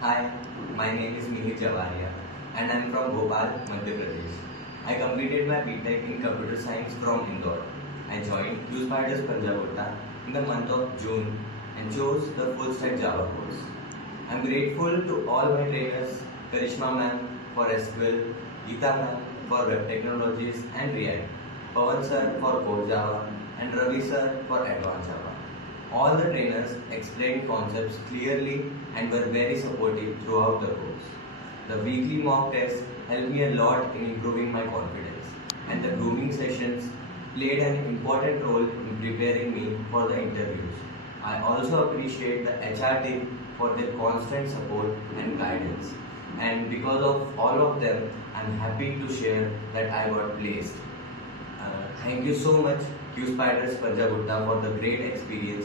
Hi, my name is Mihir Jawariya and I am from Bhopal, Madhya Pradesh. I completed my B.TECH in Computer Science from Indore. I joined Jspiders Punjagutta in the month of June and chose the full stack Java course. I am grateful to all my trainers, Karishma ma'am for SQL, Geeta ma'am for Web Technologies and React, Pawan sir for Core Java and Ravi sir for Advanced Java. All the trainers explained concepts clearly and were very supportive throughout the course. The weekly mock tests helped me a lot in improving my confidence, and the grooming sessions played an important role in preparing me for the interviews. I also appreciate the HR team for their constant support and guidance. And because of all of them, I'm happy to share that I got placed. Thank you so much, Q Spiders Punjagutta, for the great experience